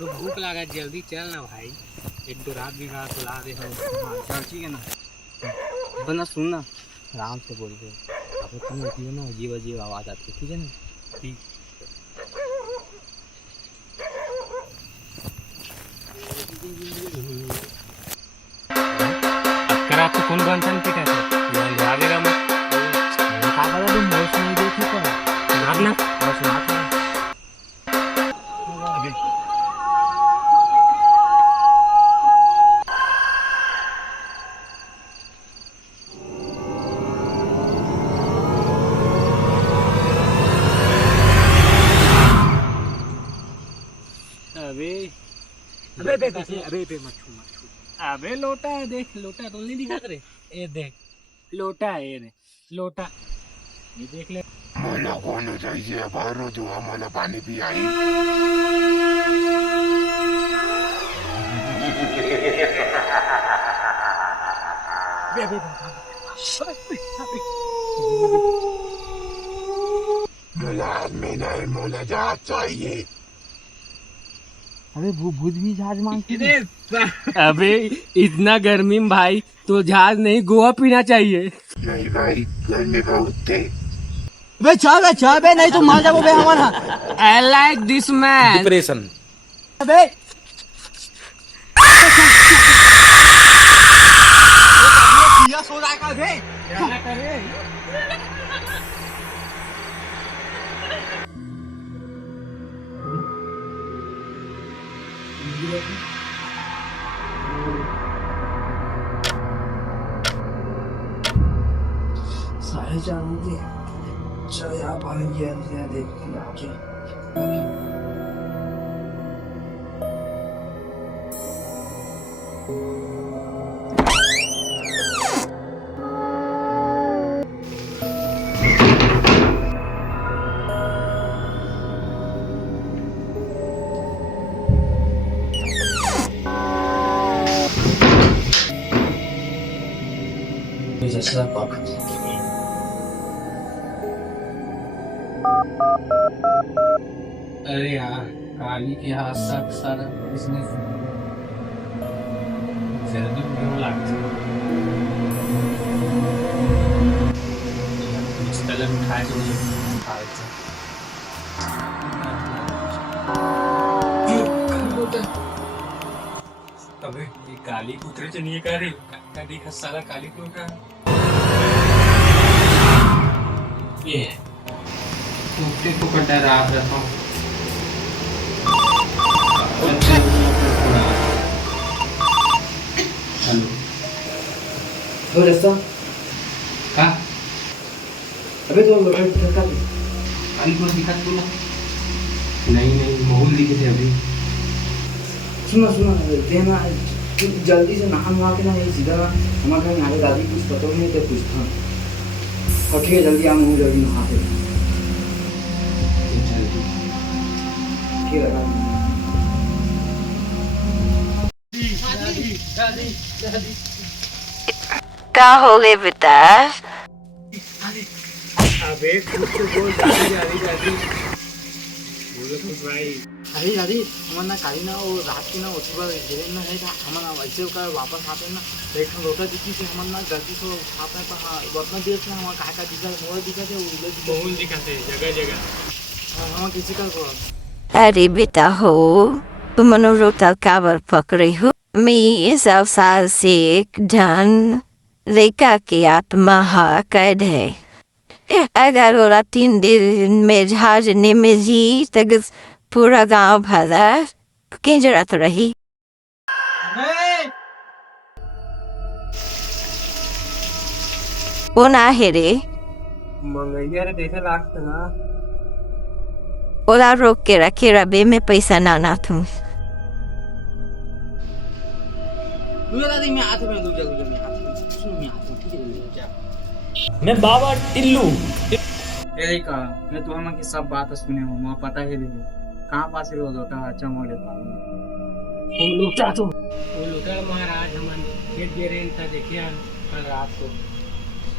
मेरे को भूख लगा, जल्दी चल ना भाई, एक दो रात भी कहा तो ला दे हम। हाँ चल ठीक है ना, वरना सुन ना, आराम से बोल के अब तुम होती हो ना, अजीब अजीब आवाज़ आती है, ठीक है ना। ठीक। करा तो कौन कौन सा पीटा था, ध्यान देगा मत। का पता तुम होश नहीं देखी पर मारना बस ना अबे। अबे अबे अबे अबे अबे अबे मत छू मत छू। अबे लोटा है, देख लोटा तो नहीं दिखा रे, ये देख लोटा है, ये रे लोटा, ये देख ले। मला कोण चाहिए बाहर जो हमारा पानी पियाई। अबे अबे मला आदमी नहीं मला जहाज चाहिए। अबे भूत भी जहाज मांगती है। अबे इतना गर्मी में भाई तो जहाज नहीं, गोवा पीना चाहिए। नहीं भाई गर्मी बहुत थी। बे चाह बे, नहीं तो मार जाओ बे हमारा। I like this man. Depression. अबे सो जाएगा बे। क्या करे? साढ़े 4 हो गए, चल यहाँ पानी की अंदर देखते हैं आगे। जैसा पाक अरे यार काली के हाथ साथ सारा इसने जल्दी क्यों लागते इस कलम उठाए तो ये फालतू। अबे ये काली कुतरे चनिए का रे, काली का सारा काली क्यों का ये कुत्ते को कटा रहा था। हेलो तो रास्ता का अबे तो का काली को दिखा तू ना, नहीं माहौल दिखे थे अभी। सुना देना, जल्दी से नहा नुहा के ना ये सीधा हमारे घर में आगे दादी कुछ पता भी नहीं तो कुछ था। और ठीक है जल्दी आ, मैं जल्दी नहा के ठीक है। क्या हो गए बेटा? अबे कुछ तो बोल, दादी बोलो कुछ भाई। अरे दादी हमारे ना काली ना वो रात की ना उसी बार गिरे ना है था हमारा वैसे का वापस आते ना एक लोटा दिखी थी हमारे ना गलती से उठाते हैं, पर हाँ उतना देर से हमारा काका दिखा मोर दिखा थे माहौल दिखाते जगह जगह। हम किसी का को अरे बेटा हो, तुम रोटा काबर पकड़े हो? मैं इस अवसर से एक धन रेखा की आत्मा कैद है। अगर वो 3 दिन में जहाज ने मेरी तक पूरा गांव भरा की जरूरत रही। वो ना है रे, मंगैया रे देखे लागत ना। ओला रोक के रखे रबे में पैसा ना तुम। दादी मैं हाथ में दूं जल्दी मैं हाथ में सुन मैं हाथ में ठीक है क्या मैं बाबा टिल्लू। यही कहा मैं तुम्हारा की सब बात सुने हूँ, मुझे पता है नहीं कहाँ पास रोज होता है। अच्छा मोले वो लोटा तो वो लोटा महाराज हमन खेत दे रहे था, देखिए कल रात को।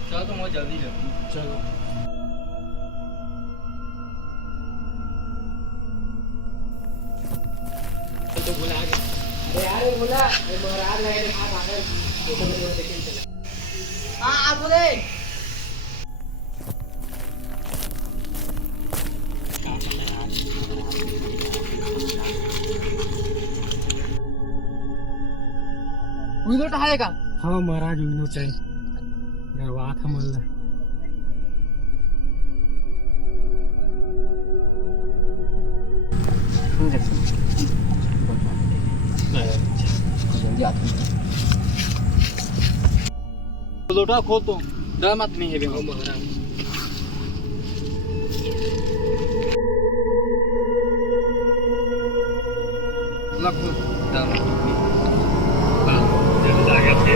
चलो तुम बहुत जल्दी जाओ। चलो तो बोला आ गया। अरे यार ये बोला ये महाराज ने हाथ आकर फोटो में देखे चला। हाँ आप बोले उधर आएगा। हाँ महाराज उन्होंने चाहिए गरवा था मल्ला लोटा खोल तो डर मत नहीं है हाँ महाराज लगो डर मत जल्द आ गया थे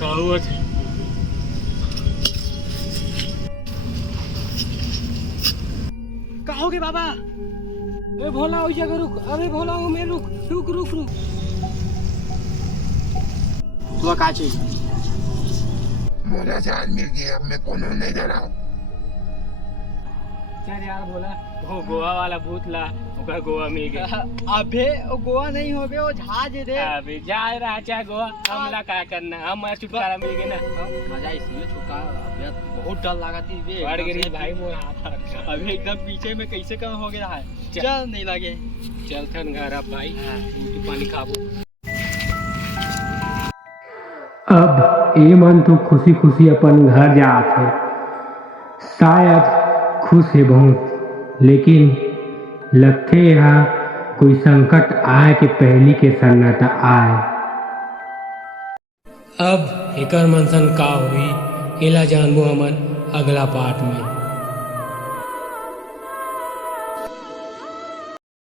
का हुआ थे कहोगे बाबा ए भोला उस जगह रुक। अरे भोला वो मैं रुक रुक रुक रुक तुला काय चाहिए मोला जान मिल गई अब मैं कोनो नहीं डराओ चल यार भोला वो गोवा वाला भूत ला ओकर गोवा मिल गया। अबे वो गोवा नहीं हो बे वो जहाज है दे अभी जा रहा चाहे गोवा हमला क्या करना हमारा छुटकारा मिल गया ना। मजा इसलिए छुटका अबे बहुत डर लगा थी बे बढ़ गई भाई मोर हाथ अभी एकदम पीछे में कैसे कम हो गया है चल। चल नहीं लगे चल थन घर अब भाई रोटी पानी खाबो। अब ए मन तो खुशी खुशी अपन घर जात है शायद खुश है बहुत लेकिन लगते यहाँ कोई संकट आए के पहली के सन्नाटा आए। अब एकर मनसन का हुई एला जानबो हमन अगला पार्ट में।